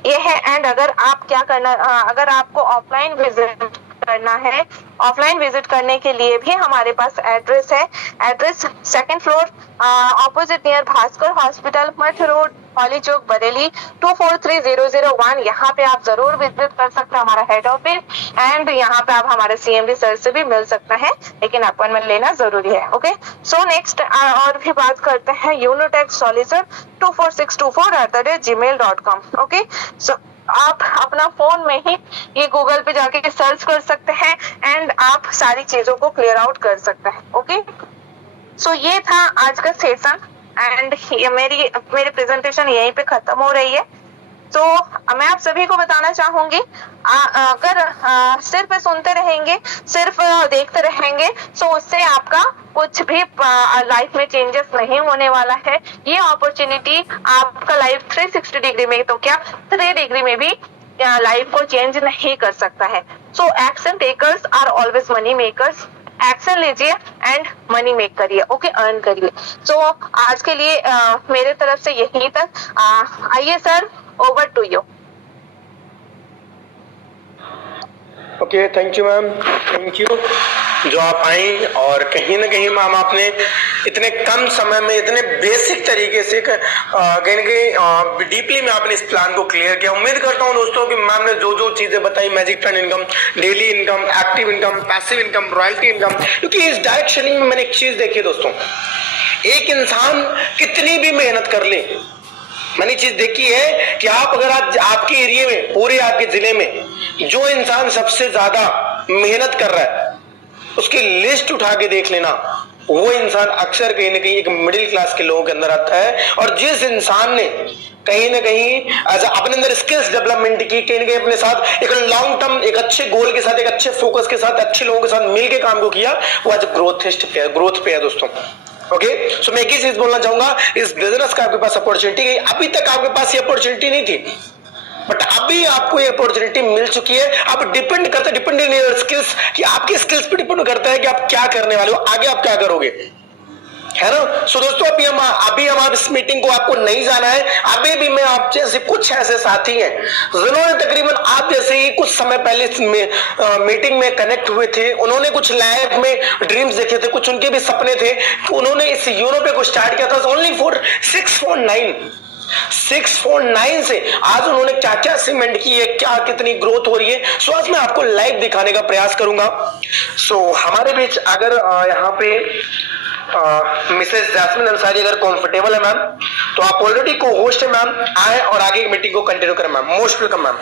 ये है। एंड अगर आप क्या करना, अगर आपको ऑफलाइन विजिट करना है, ऑफलाइन विजिट करने के लिए भी हमारे पास एड्रेस है। Address 2nd floor opposite near Bhaskar hospital, मठ रोड, हॉली चौक, बरेली 243001। यहाँ पे आप जरूर विजिट कर सकते हैं हमारा हेड ऑफिस एंड यहाँ पे आप हमारे CMD सर से भी मिल सकते हैं, लेकिन अपॉइंटमेंट लेना जरूरी है। ओके, सो नेक्स्ट और भी बात करते हैं यूनोटेक सॉल्यूशन 24624@gmail.com। ओके, सो आप अपना फोन में ही ये गूगल पे जाके सर्च कर सकते हैं एंड आप सारी चीजों को क्लियर आउट कर सकते हैं। ओके, सो ये था आज का सेशन एंड मेरी प्रेजेंटेशन यहीं पे खत्म हो रही है। तो मैं आप सभी को बताना चाहूंगी, अगर सिर्फ सुनते रहेंगे, सिर्फ देखते रहेंगे तो उससे आपका कुछ भी लाइफ में चेंजेस नहीं होने वाला है। ये अपॉर्चुनिटी आपका लाइफ 360 डिग्री में, तो क्या 3 डिग्री में भी लाइफ को चेंज नहीं कर सकता है। So action takers are always money makers action लीजिए एंड मनी मेक करिए, ओके, अर्न करिए। सो आज के लिए मेरे तरफ से यही तक। आइए sir, over to you. Okay, thank you ma'am, thank you जो आप आई और कहीं ना कहीं मैम आपने इतने कम समय में इतने बेसिक तरीके से कहीं ना कहीं डीपली में आपने इस प्लान को क्लियर किया। उम्मीद करता हूं दोस्तों कि मैम ने जो जो चीजें बताई, magic turn income, daily income, active income, passive income, royalty income, क्योंकि इस डायरेक्ट सेलिंग में मैंने एक चीज देखी दोस्तों, एक इंसान कितनी भी मेहनत कर ले, मैंने चीज देखी है कि आप अगर आज आपके एरिया में, पूरे आपके जिले में जो इंसान सबसे ज्यादा मेहनत कर रहा है उसकी लिस्ट उठा के देख लेना, वो इंसान अक्सर कहीं ना कहीं एक मिडिल क्लास के लोगों के अंदर आता है। और जिस इंसान ने कहीं ना कहीं अपने अंदर स्किल्स डेवलपमेंट की, कहीं ना कहीं अपने साथ एक लॉन्ग टर्म, एक अच्छे गोल के साथ, एक अच्छे फोकस के साथ, अच्छे लोगों के साथ मिलकर काम को किया, वो आज ग्रोथ पे है दोस्तों। ओके, सो मैं एक ही चीज बोलना चाहूंगा, इस बिजनेस का आपके पास अपॉर्चुनिटी है, अभी तक आपके पास ये अपॉर्चुनिटी नहीं थी, बट अभी आपको ये अपॉर्चुनिटी मिल चुकी है। आप डिपेंड इन योर स्किल्स, कि आपकी स्किल्स पे डिपेंड करता है कि आप क्या करने वाले हो, आगे आप क्या करोगे, है ना। सो दोस्तों, अभी हम इस मीटिंग को आपको नहीं जाना है। अभी भी मैं आप जैसे कुछ ऐसे साथी हैं जिन्होंने तकरीबन आप जैसे ही कुछ समय पहले इस मीटिंग में कनेक्ट हुए थे, उन्होंने कुछ लाइफ में ड्रीम्स देखे थे, कुछ उनके भी सपने थे, उन्होंने इस यूनो पे कुछ स्टार्ट किया था ओनली फॉर 649 से आज उन्होंने क्या क्या अचीवमेंट की है, क्या कितनी ग्रोथ हो रही है। सो आज मैं आपको लाइव दिखाने का प्रयास करूंगा। सो हमारे बीच अगर यहाँ पे मिसेस जैस्मिन अंसारी अगर कंफर्टेबल है मैम, तो आप ऑलरेडी को होस्ट है मैम, आए और आगे की मीटिंग को कंटिन्यू करें ma'am. Most welcome ma'am.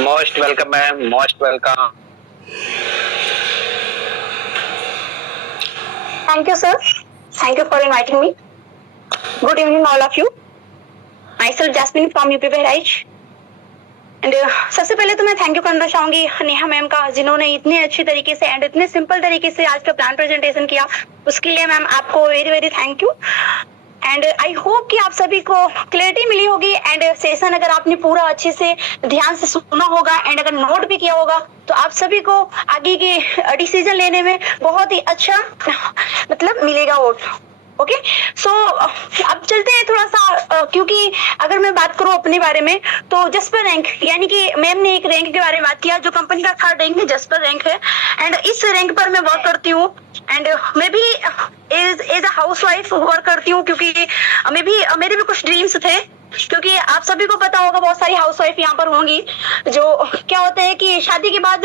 Most welcome ma'am, most welcome. Thank you, sir. Thank you for inviting me. Good evening, all of you. Myself Jasmine from UP Bahraich. And सबसे पहले तो मैं थैंक यू करना चाहूंगी Neha ma'am का, जिन्होंने इतने अच्छी तरीके से एंड इतने सिंपल तरीके से आज का प्लान प्रेजेंटेशन किया, उसके लिए मैम आपको very very thank you. And I hope कि आप सभी को क्लैरिटी मिली होगी एंड सेशन अगर आपने पूरा अच्छे से ध्यान से सुना होगा एंड अगर नोट भी किया होगा तो आप सभी को आगे के डिसीजन लेने में बहुत ही अच्छा मतलब मिलेगा वो। ओके, सो अब चलते हैं थोड़ा सा, क्योंकि अगर मैं बात करूं अपने बारे में तो जस्पर रैंक, यानी कि मैम ने एक रैंक के बारे में बात किया जो कंपनी का 3rd रैंक है, जस्पर रैंक है। एंड इस रैंक पर मैं वर्क करती हूँ एंड मैं भी as a housewife work करती हूँ, क्योंकि मेरे भी कुछ ड्रीम्स थे, क्योंकि आप सभी को पता होगा बहुत सारी हाउस वाइफ यहाँ पर होंगी जो क्या होता है कि शादी के बाद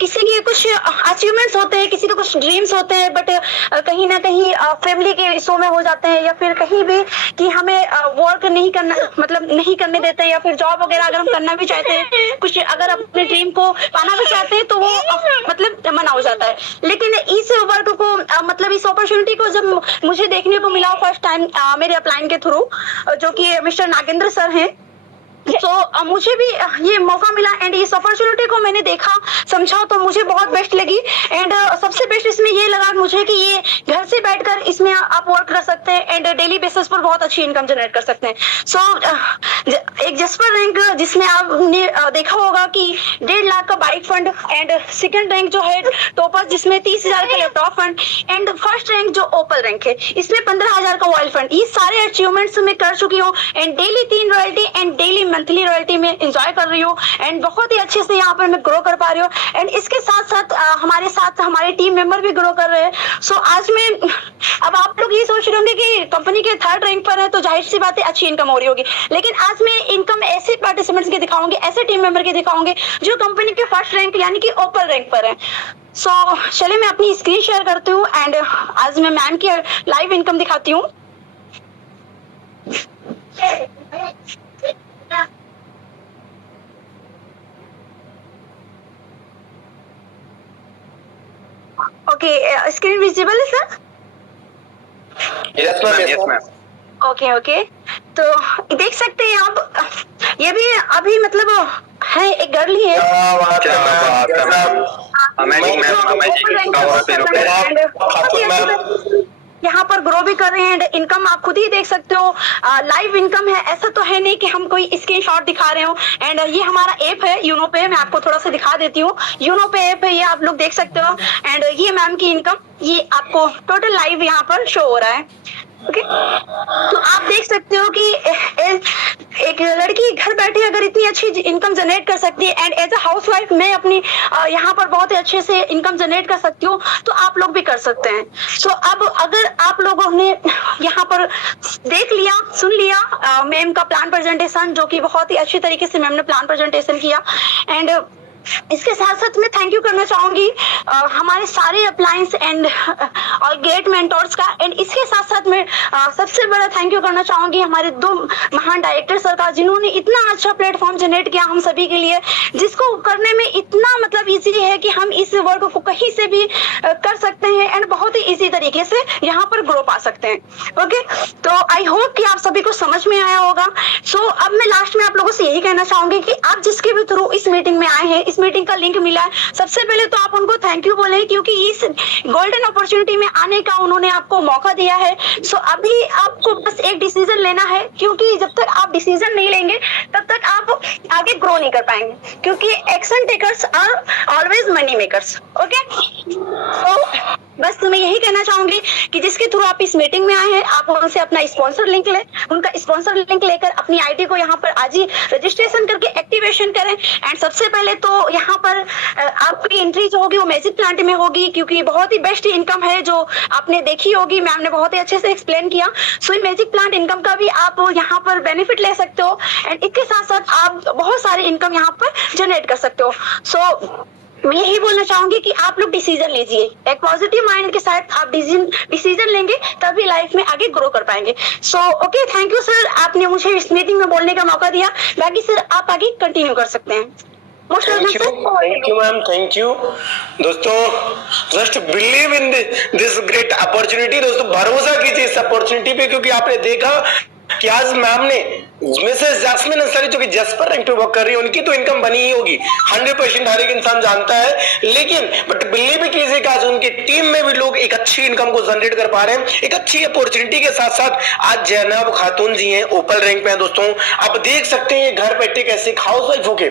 किसी के कुछ अचीवमेंट्स होते हैं, किसी के कुछ ड्रीम्स होते हैं, बट कहीं ना कहीं फैमिली के इशू में हो जाते हैं या फिर कहीं भी कि हमें वर्क नहीं करना, मतलब नहीं करने देते हैं, या फिर जॉब वगैरह अगर हम करना भी चाहते हैं, कुछ अगर अपने ड्रीम को पाना भी चाहते हैं तो वो मतलब मना हो जाता है। लेकिन इस वर्क को मतलब इस अपॉर्चुनिटी को जब मुझे देखने को मिला फर्स्ट टाइम मेरे अपलाइन के थ्रू, जो कि मिस्टर नागेंद्र सर हैं, तो मुझे भी ये मौका मिला एंड इस अपॉर्चुनिटी को मैंने देखा, समझा, तो मुझे बहुत बेस्ट लगी। एंड सबसे बेस्ट इसमें ये लगा मुझे कि ये घर से बैठकर इसमें आप वर्क कर सकते हैं एंड डेली बेसिस पर बहुत अच्छी इनकम जनरेट कर सकते हैं। सो एक जस्पर रैंक जिसमें आपने देखा होगा कि 1.5 लाख का bike fund and 2nd rank जो है टॉपर जिसमें 30,000 का laptop fund and 1st rank जो ओपल रैंक है इसमें 15,000 का ऑयल फंड, ये सारे अचीवमेंट्स मैं कर चुकी हूँ and daily 3 royalty and daily monthly royalty में एंजॉय कर रही हूँ एंड बहुत ही अच्छे से यहाँ पर मैं ग्रो कर पा रही हूँ। एंड इसके साथ साथ हमारे टीम मेंबर भी ग्रो कर रहे हैं। सो आज मैं, अब आप लोग ये सोच रहे होंगे कि कंपनी के 3rd रैंक पर है तो जाहिर सी बात है अच्छी इनकम हो रही होगी, लेकिन आज मैं इनकम ऐसे पार्टिसिपेंट्स के दिखाऊंगी, ऐसे टीम मेंबर के दिखाऊंगी जो कंपनी के 1st रैंक यानी कि ओपल रैंक पर है। सो चलिए मैं अपनी स्क्रीन शेयर करती हूँ एंड आज मैं मैम की लाइव इनकम दिखाती हूँ। ओके, स्क्रीन विजिबल है सर? Yes ma'am. ओके, तो देख सकते हैं आप, ये भी अभी मतलब है एक गर्ल ही है। यहाँ पर ग्रो भी कर रहे हैं। इनकम आप खुद ही देख सकते हो, लाइव इनकम है, ऐसा तो है नहीं कि हम कोई स्क्रीनशॉट दिखा रहे हो। एंड ये हमारा ऐप है यूनो पे, मैं आपको थोड़ा सा दिखा देती हूँ। यूनो पे ऐप है, ये आप लोग देख सकते हो। एंड ये मैम की इनकम, ये आपको टोटल लाइव यहाँ पर शो हो रहा है। ओके, तो आप देख सकते हो कि एक लड़की घर बैठे अगर इतनी अच्छी इनकम जनरेट कर सकती है, and as a housewife मैं अपनी यहाँ पर बहुत ही अच्छे से इनकम जनरेट कर सकती हूँ, तो आप लोग भी कर सकते हैं। सो अब अगर आप लोगों ने यहाँ पर देख लिया, सुन लिया मैम का प्लान प्रेजेंटेशन, जो कि बहुत ही अच्छी तरीके से मैम ने प्लान प्रेजेंटेशन किया। एंड इसके साथ साथ मैं थैंक यू करना चाहूंगी हमारे सारे अप्लायंस एंड और गेट मेंटोर्स का। एंड इसके साथ साथ मैं सबसे बड़ा थैंक यू करना चाहूंगी हमारे 2 महान डायरेक्टर सर का, जिन्होंने इतना अच्छा प्लेटफॉर्म जनरेट किया हम सभी के लिए, जिसको करने में इतना मतलब इजी है कि हम इस वर्क को कहीं से भी कर सकते हैं एंड बहुत ही इजी तरीके से यहाँ पर ग्रो पा सकते हैं। ओके, तो आई होप कि आप सभी को समझ में आया होगा। सो अब मैं लास्ट में आप लोगों से यही कहना चाहूंगी कि आप जिसके भी थ्रू इस मीटिंग में आए हैं, इस मीटिंग का लिंक मिला है, सबसे पहले तो आप उनको थैंक यू बोले, क्योंकि इस गोल्डन अपॉर्चुनिटी में आने का उन्होंने आपको मौका दिया है। सो अभी आपको बस एक डिसीजन लेना है, क्योंकि जब तक आप डिसीजन नहीं लेंगे तब तक आप आगे ग्रो नहीं कर पाएंगे, क्योंकि action takers are always money makers. Okay, तो बस मैं यही कहना चाहूंगी कि जिसके थ्रू आप इस मीटिंग में आए हैं, आप उनसे अपना स्पॉन्सर लिंक लें, उनका स्पॉन्सर लिंक लेकर अपनी आईडी को यहाँ पर आज ही रजिस्ट्रेशन करके एक्टिवेशन करें। एंड सबसे पहले तो यहाँ पर आपकी एंट्री जो होगी वो मैजिक प्लांट में होगी, क्योंकि बहुत ही बेस्ट इनकम है जो आपने देखी होगी, मैम ने बहुत ही अच्छे से एक्सप्लेन किया। सो ये मैजिक प्लांट इनकम का भी आप यहाँ पर बेनिफिट ले सकते हो, एंड इसके साथ साथ आप बहुत सारे इनकम यहाँ पर जनरेट कर सकते हो। सो मैं यही बोलना चाहूंगी कि आप लोग डिसीजन लीजिए, एक पॉजिटिव माइंड के साथ आप डिसीजन लेंगे तभी लाइफ में आगे ग्रो कर पाएंगे। So okay, thank you sir, आपने मुझे इस मीटिंग में बोलने का मौका दिया। बाकी सर आप आगे कंटिन्यू कर सकते हैं। Thank you ma'am, thank you. दोस्तों just believe in this great opportunity. दोस्तों भरोसा कीजिए इस अपॉर्चुनिटी पे, क्योंकि आपने देखा कि आज मैम ने मिसेस जैस्मिन अंसारी जो कि जसपर रैंक पे वर्क कर रही है, उनकी तो इनकम बनी ही होगी 100%, हर एक इंसान जानता है। लेकिन बट बिलीव भी कीजिए कि आज उनकी टीम में भी लोग एक अच्छी इनकम को जनरेट कर पा रहे हैं, एक अच्छी अपॉर्चुनिटी के साथ साथ। आज जैनब खातून जी हैं, ओपल रैंक पे हैं। दोस्तों आप देख सकते हैं घर बैठे कैसे हाउस वाइफ होके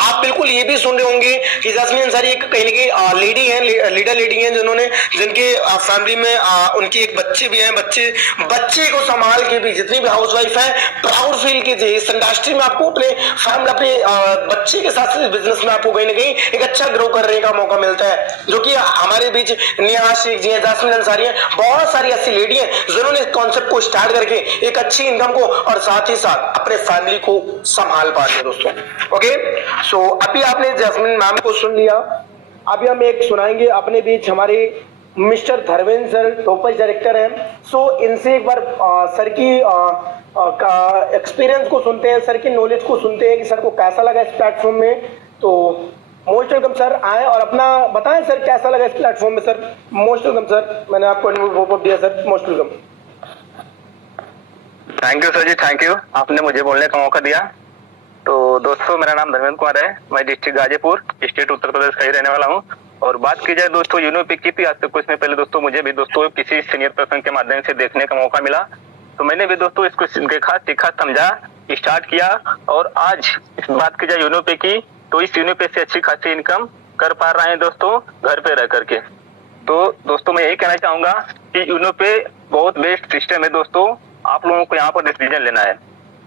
आप बिल्कुल ये भी सुन रहे होंगे कि जैस्मिन अंसारी एक कहीं ना कहीं लेडी है, लीडर लेडी हैं, जिनके फैमिली में उनके एक बच्चे भी हैं। बच्चे को संभाल के भी जितनी भी हाउस वाइफ है प्राउड फील कीजिए। इस इंडस्ट्री में आपको अपने फैमिली, अपने बच्चे के साथ बिजनेस में आपको कहीं ना कहीं एक अच्छा ग्रो करने का मौका मिलता है, जो कि हमारे बीच नेहा शेख जी हैं, जैस्मिन अंसारी हैं, बहुत सारी ऐसी लेडी हैं जिन्होंने इस कॉन्सेप्ट को स्टार्ट करके एक अच्छी इनकम को और साथ ही साथ अपने फैमिली को संभाल पा रहे हैं। दोस्तों ओके, सो अभी आपने जैस्मिन मैम को सुन लिया। अभी हम एक सुनाएंगे अपने बीच हमारे mister Dharmendra sir, topper director हैं। सो इनसे एक बार सर की का एक्सपीरियंस को सुनते हैं, सर की नॉलेज को सुनते हैं कि सर को कैसा लगा इस प्लेटफॉर्म में। तो मोस्ट वेलकम सर, आए और अपना बताएं सर कैसा लगा इस प्लेटफॉर्म में। सर मोस्ट वेलकम सर, मैंने आपको अनुभव दिया sir, most welcome. Thank you sir ji, thank you, आपने मुझे बोलने का मौका दिया। तो दोस्तों मेरा नाम धर्मेंद्र कुमार है, मैं डिस्ट्रिक्ट गाजीपुर, स्टेट उत्तर प्रदेश का ही रहने वाला हूँ। और बात की जाए दोस्तों यूनिपिक की, आज से कुछ दिन पहले दोस्तों मुझे भी दोस्तों किसी सीनियर पर्सन के माध्यम से देखने का मौका मिला, तो मैंने भी दोस्तों इसको देखा, सीखा, समझा, स्टार्ट किया। और आज इस बात की जाए यूनिपिक की, तो इस यूनिपिक से अच्छी खासी इनकम कर पा रहे हैं दोस्तों घर पे रह करके। तो दोस्तों मैं यही कहना चाहूंगा कि यूनिपे बहुत बेस्ट सिस्टम है। दोस्तों आप लोगों को यहाँ पर डिसीजन लेना है,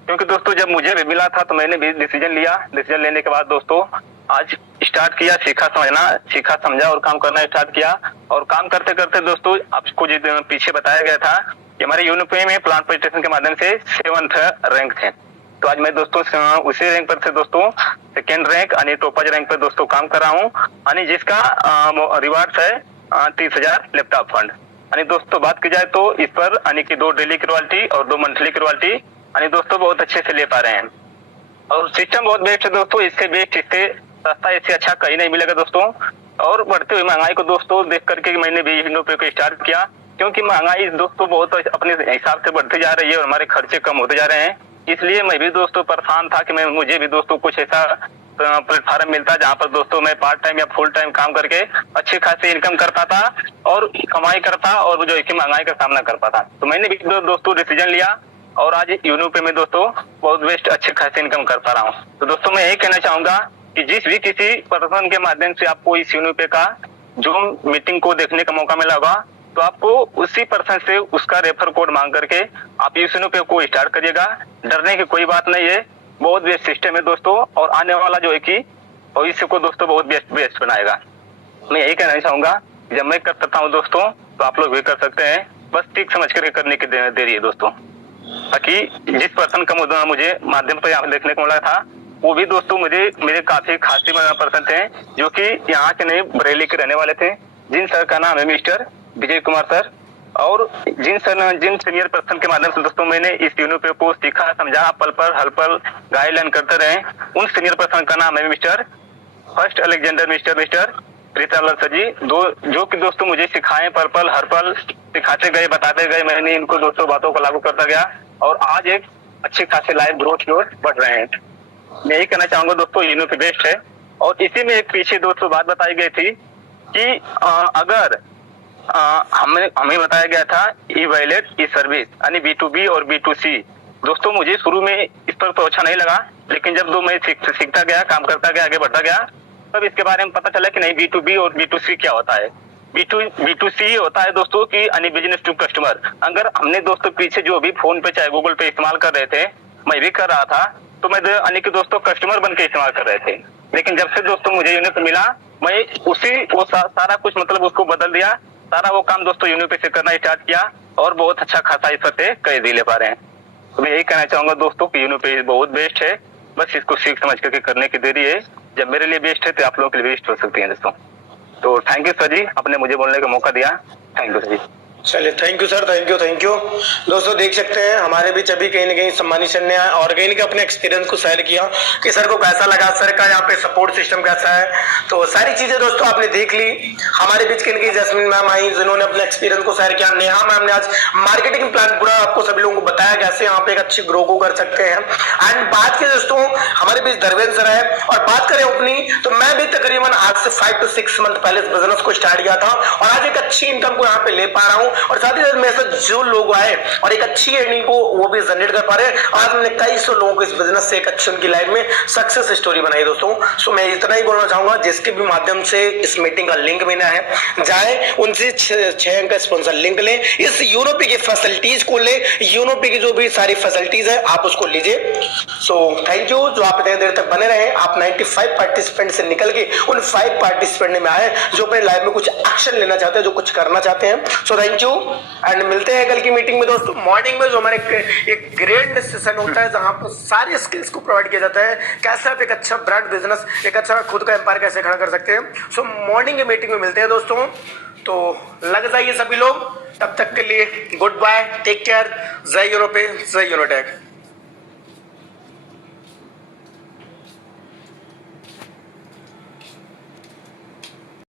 क्योंकि दोस्तों जब मुझे भी मिला था तो मैंने भी डिसीजन लिया। डिसीजन लेने के बाद दोस्तों आज स्टार्ट किया, सीखा समझा और काम करना स्टार्ट किया। और काम करते करते दोस्तों आपको जो पीछे बताया गया था कि हमारे यूनिपे में प्लान प्रेजेंटेशन के माध्यम से 7th रैंक थे, तो आज मैं दोस्तों उसी रैंक पर से दोस्तों 2nd रैंक यानी टॉपर रैंक पर दोस्तों काम कर रहा हूँ, यानी जिसका रिवार्ड है 30,000 लैपटॉप फंड। यानी दोस्तों बात की जाए तो इस पर यानी कि 2 डेली की रॉयल्टी और 2 मंथली की रॉयल्टी यानी दोस्तों बहुत अच्छे से ले पा रहे हैं। और सिस्टम बहुत बेस्ट है दोस्तों, इससे बेस्ट, इससे सस्ता, इससे अच्छा कहीं नहीं मिलेगा दोस्तों। और बढ़ती हुई महंगाई को दोस्तों देख करके मैंने भी यूनिपे को स्टार्ट किया, क्योंकि महंगाई दोस्तों बहुत अपने हिसाब से बढ़ती जा रही है और हमारे खर्चे कम होते जा रहे हैं। इसलिए मैं भी दोस्तों परेशान था कि मुझे भी दोस्तों कुछ ऐसा प्लेटफॉर्म मिलता जहाँ पर दोस्तों मैं पार्ट टाइम या फुल टाइम काम करके अच्छी खासी इनकम कर पाता और कमाई करता और जो है कि महंगाई का सामना कर पाता। तो मैंने भी दोस्तों डिसीजन लिया और आज यूनो पे में दोस्तों बहुत बेस्ट अच्छी खासी इनकम कर पा रहा हूँ। तो दोस्तों मैं यही कहना चाहूंगा कि जिस भी किसी पर्सन के माध्यम से आपको इस यूनो पे का जूम मीटिंग को देखने का मौका मिला होगा तो आपको उसी पर्सन से उसका रेफर कोड मांग करके आप इस यूनो पे को स्टार्ट करिएगा। डरने की कोई बात नहीं है, बहुत बेस्ट सिस्टम है दोस्तों और आने वाला जो है कि भविष्य को दोस्तों बहुत बेस्ट बनाएगा। मैं यही कहना चाहूंगा जब मैं कर सकता हूँ दोस्तों तो आप लोग भी कर सकते हैं, बस ठीक समझ करके करने की देरी है दोस्तों। ताकि जिस पर्सन का मुझे माध्यम पर यहाँ देखने को मिला था वो भी दोस्तों मेरे काफी खासी पर्सन थे जो कि यहाँ के नहीं बरेली के रहने वाले थे, जिन सर का नाम है मिस्टर विजय कुमार सर। और जिन सीनियर पर्सन के माध्यम से दोस्तों मैंने इस यूनो पे को सीखा समझा पल पर हल पल गाइडलाइन करते रहे, उन सीनियर पर्सन का नाम है mister first Alexander mister Pritamlal sir ji, जो कि दोस्तों मुझे सिखाए पल पल हर पल सिखाते गए बताते गए, मैंने इनको दोस्तों बातों को लागू करता गया और आज एक अच्छे खासे लाइफ ग्रोथ की ओर बढ़ रहे हैं। मैं यही कहना चाहूंगा दोस्तों यूनो पे बेस्ट है। और इसी में एक पीछे दोस्तों बात बताई गई थी कि अगर हमें बताया गया था ई वॉलेट ई सर्विस यानी B2B और B2C। दोस्तों मुझे शुरू में इस पर तो अच्छा नहीं लगा, लेकिन जब मैं सीखता गया काम करता गया आगे बढ़ता गया तब इसके बारे में पता चला कि नहीं B2B और B2C क्या होता है। B2C होता है दोस्तों कि यानी बिजनेस टू कस्टमर। अगर हमने दोस्तों पीछे जो भी फोन पे चाहे गूगल पे इस्तेमाल कर रहे थे, मैं भी कर रहा था, तो मैं यानी कि दोस्तों कस्टमर बन के इस्तेमाल कर रहे थे। लेकिन जब से दोस्तों मुझे यूनो पे मिला मैं वो सारा कुछ मतलब उसको बदल दिया, सारा वो काम दोस्तों यूनो पे से करना स्टार्ट किया और बहुत अच्छा खासा इस पर कर ले पा रहे हैं। तो मैं यही कहना चाहूंगा दोस्तों कि यूनो पे बहुत बेस्ट है, बस इसको सीख समझ करके करने की देरी है। जब मेरे लिए बेस्ट है तो आप लोगों के लिए बेस्ट हो सकती है दोस्तों। तो थैंक यू सर जी, आपने मुझे बोलने का मौका दिया, थैंक यू सर जी। चलिए thank you sir, thank you दोस्तों। देख सकते हैं हमारे बीच अभी कहीं ना कहीं सम्मानित सर ने और कहीं ना कहीं अपने एक्सपीरियंस को शेयर किया कि सर को कैसा लगा, सर का यहाँ पे सपोर्ट सिस्टम कैसा है। तो सारी चीजें दोस्तों आपने देख ली। हमारे बीच कहीं ना कहीं जैस्मिन मैम आई जिन्होंने अपने एक्सपीरियंस को शेयर किया। नेहा मैम ने आज मार्केटिंग प्लान पूरा आपको सभी लोगों को बताया कैसे यहाँ पे एक अच्छी ग्रो को कर सकते हैं। एंड बात की दोस्तों हमारे बीच धर्मेंद्र सर है और बात करें अपनी, तो मैं भी तकरीबन आज से 5 to 6 मंथ पहले इस बिजनेस को स्टार्ट किया था और आज एक अच्छी इनकम को यहाँ पे ले पा रहा हूँ और साथ ही साथ मेरे साथ जो लोग आए और एक अच्छी अर्निंग को वो भी जनरेट कर पा रहे हैं। आज हमने कई सौ लोगों को इस बिजनेस से एक अच्छी उनकी लाइफ में सक्सेस स्टोरी बनाई दोस्तों। सो मैं इतना ही बोलना चाहूंगा जिसके भी माध्यम से इस मीटिंग का लिंक मिला है जाए उनसे 6 अंक का स्पॉन्सर लिंक लें, इस यूरोपी की फैसिलिटीज को ले, यूरोपी की जो भी सारी फैसिलिटीज है आप उसको लीजिए। सो थैंक यू जो आप इतने देर तक बने रहे। आप 95 पार्टिसिपेंट से निकल के उन 5 पार्टिसिपेंट में आए जो अपने लाइफ में कुछ एक्शन लेना चाहते हैं, जो कुछ करना चाहते हैं। सो थैंक यू एंड मिलते हैं कल की मीटिंग में दोस्तों। मॉर्निंग में जो हमारे एक ग्रेट सेशन होता है जहां पर सारी स्किल्स को प्रोवाइड किया जाता है, कैसे आप एक अच्छा ब्रांड बिजनेस एक अच्छा खुद का एम्पायर कैसे खड़ा कर सकते हैं। सो मॉर्निंग की मीटिंग में मिलते हैं दोस्तों, तो लग जाइए सभी लोग। तब तक के लिए गुड बाय, टेक केयर, जय यूरोपे, जय यूरोटेक।